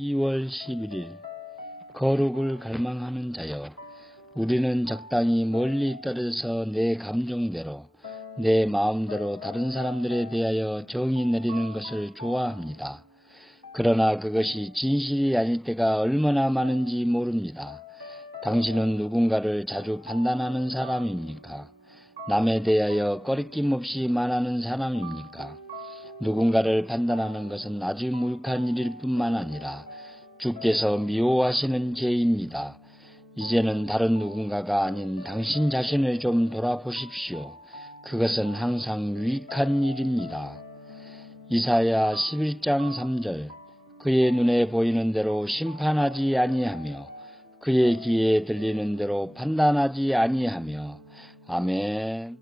2월 11일 거룩을 갈망하는 자여 우리는 적당히 멀리 떨어져서 내 감정대로 내 마음대로 다른 사람들에 대하여 정의 내리는 것을 좋아합니다. 그러나 그것이 진실이 아닐 때가 얼마나 많은지 모릅니다. 당신은 누군가를 자주 판단하는 사람입니까? 남에 대하여 꺼리낌 없이 말하는 사람입니까? 누군가를 판단하는 것은 아주 무익한 일일 뿐만 아니라 주께서 미워하시는 죄입니다. 이제는 다른 누군가가 아닌 당신 자신을 좀 돌아보십시오. 그것은 항상 유익한 일입니다. 이사야 11장 3절 그의 눈에 보이는 대로 심판하지 아니하며 그의 귀에 들리는 대로 판단하지 아니하며 아멘